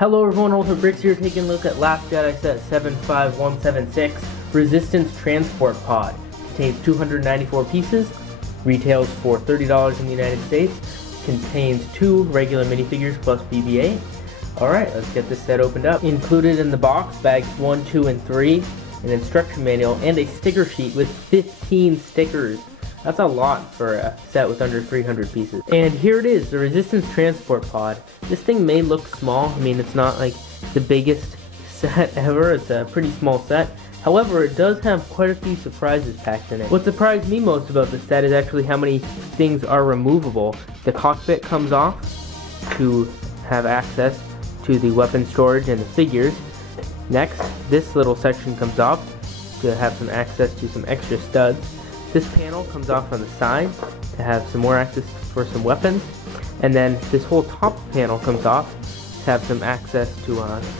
Hello everyone, Ultra Bricks here, taking a look at Last Jedi set 75176 Resistance Transport Pod. Contains 294 pieces, retails for $30 in the United States, contains 2 regular minifigures plus BB-8. Alright, let's get this set opened up. Included in the box, bags 1, 2, and 3, an instruction manual, and a sticker sheet with 15 stickers. That's a lot for a set with under 300 pieces. And here it is, the Resistance Transport Pod. This thing may look small. I mean, it's not like the biggest set ever. It's a pretty small set. However, it does have quite a few surprises packed in it. What surprised me most about this set is actually how many things are removable. The cockpit comes off to have access to the weapon storage and the figures. Next, this little section comes off to have some access to some extra studs. This panel comes off on the side to have some more access for some weapons, and then this whole top panel comes off to have some access to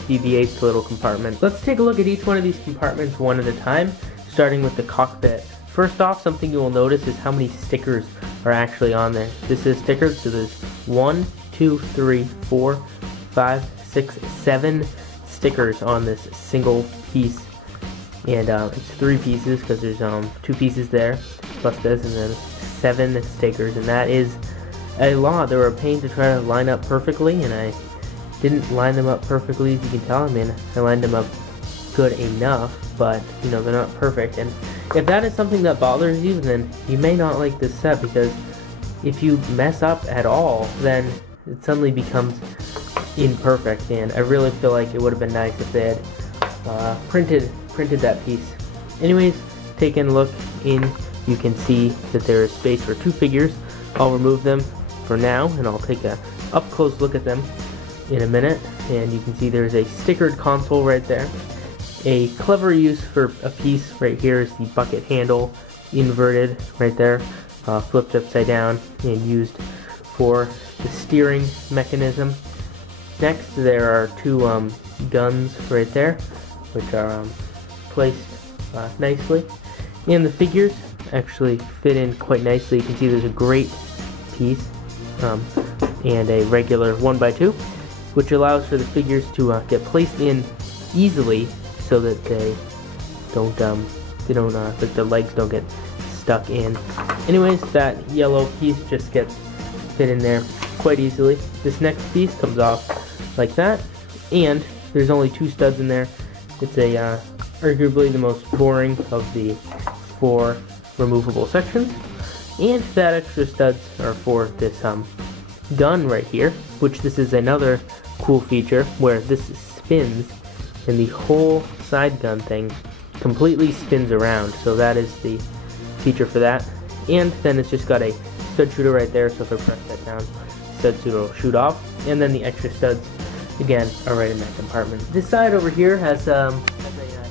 BB-8's little compartment. Let's take a look at each one of these compartments one at a time, starting with the cockpit. First off, something you will notice is how many stickers are actually on there. This is stickers, so there's 1, 2, 3, 4, 5, 6, 7 stickers on this single piece. And it's 3 pieces because there's 2 pieces there, plus this, and then 7 stickers, and that is a lot. They were a pain to try to line up perfectly, and I didn't line them up perfectly, as you can tell. I mean, I lined them up good enough, but, you know, they're not perfect. And if that is something that bothers you, then you may not like this set, because if you mess up at all, then it suddenly becomes imperfect, and I really feel like it would have been nice if they had printed that piece. Anyways, taking a look in, you can see that there is space for 2 figures. I'll remove them for now, and I'll take a up-close look at them in a minute. And you can see there's a stickered console right there. A clever use for a piece right here is the bucket handle, inverted right there, flipped upside down and used for the steering mechanism. Next, there are 2 guns right there, which are placed nicely, and the figures actually fit in quite nicely. You can see there's a great piece and a regular 1x2, which allows for the figures to get placed in easily, so that they don't like the legs don't get stuck in. Anyways, that yellow piece just gets fit in there quite easily. This next piece comes off like that, and there's only 2 studs in there. It's a arguably the most boring of the 4 removable sections, and that extra studs are for this gun right here, which this is another cool feature where this spins and the whole side gun thing completely spins around, so that is the feature for that. And then it's just got a stud shooter right there, so if I press that down, stud shooter will shoot off, and then the extra studs again are right in that compartment. This side over here has a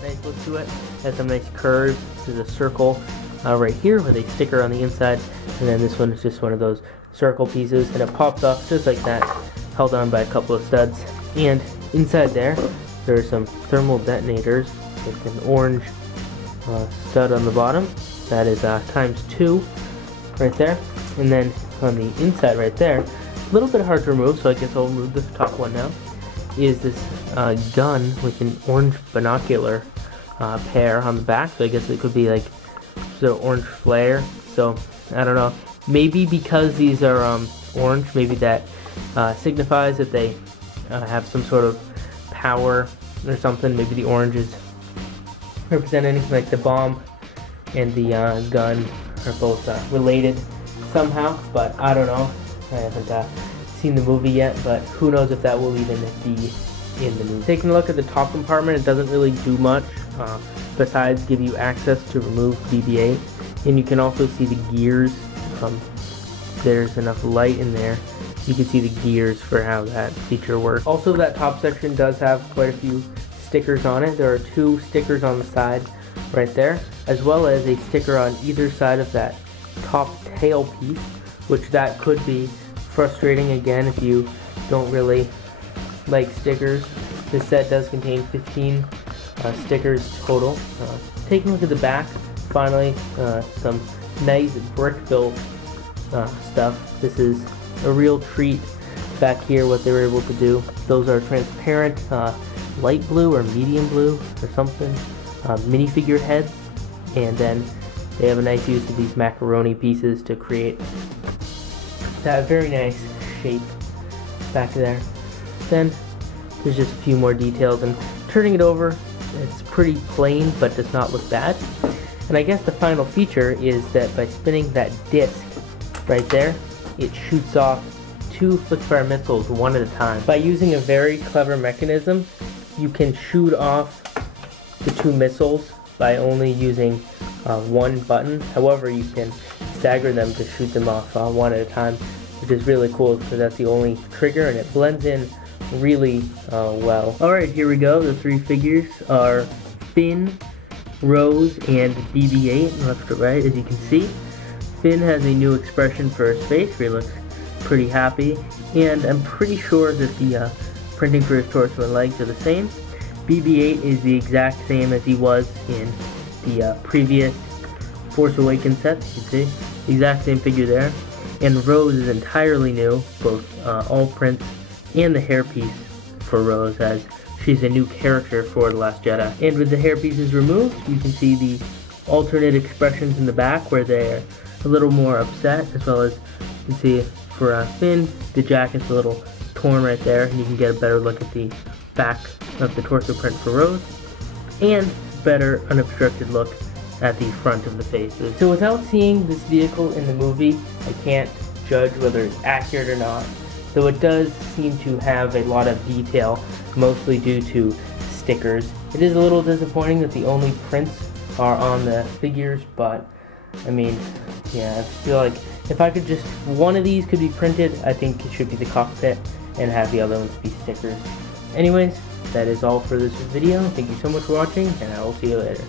nice look to it. Has some nice curves. There's a circle right here with a sticker on the inside, and then this one is just one of those circle pieces, and it pops off just like that, held on by a couple of studs. And inside there are some thermal detonators with an orange stud on the bottom. That is ×2 right there. And then on the inside right there, a little bit hard to remove, so I guess I'll remove the top one now, is this gun with an orange binocular pair on the back. So I guess it could be like the orange flare. So I don't know, maybe because these are orange, maybe that signifies that they have some sort of power or something. Maybe the orange is representing like the bomb and the gun are both related somehow, but I don't know. I haven't seen the movie yet, but who knows if that will even be in the movie. Taking a look at the top compartment, it doesn't really do much besides give you access to remove BB-8, and you can also see the gears. There's enough light in there, you can see the gears for how that feature works. Also, that top section does have quite a few stickers on it. There are 2 stickers on the side right there, as well as a sticker on either side of that top tail piece, which that could be frustrating again if you don't really like stickers. This set does contain 15 stickers total. Taking a look at the back, finally, some nice brick built stuff. This is a real treat back here what they were able to do. Those are transparent light blue or medium blue or something minifigure heads, and then they have a nice use of these macaroni pieces to create that very nice shape back there. Then there's just a few more details, and turning it over, it's pretty plain but does not look bad. And I guess the final feature is that by spinning that disc right there, it shoots off 2 flick-fire missiles one at a time. By using a very clever mechanism, you can shoot off the 2 missiles by only using one button. However, you can stagger them to shoot them off one at a time, which is really cool because that's the only trigger, and it blends in really well. Alright, here we go. The 3 figures are Finn, Rose, and BB-8, left to right, as you can see. Finn has a new expression for his face where he looks pretty happy, and I'm pretty sure that the printing for his torso and legs are the same. BB-8 is the exact same as he was in the previous Force Awakens set. You can see the exact same figure there. And Rose is entirely new, both all prints and the hairpiece for Rose, as she's a new character for The Last Jedi. And with the hairpieces removed, you can see the alternate expressions in the back where they're a little more upset, as well as you can see for Finn, the jacket's a little torn right there, and you can get a better look at the back of the torso print for Rose, and better unobstructed look at the front of the faces. So without seeing this vehicle in the movie, I can't judge whether it's accurate or not, though it does seem to have a lot of detail, mostly due to stickers. It is a little disappointing that the only prints are on the figures, but I mean, yeah, I feel like if I could just, one of these could be printed, I think it should be the cockpit, and have the other ones be stickers. Anyways, that is all for this video. Thank you so much for watching, and I will see you later.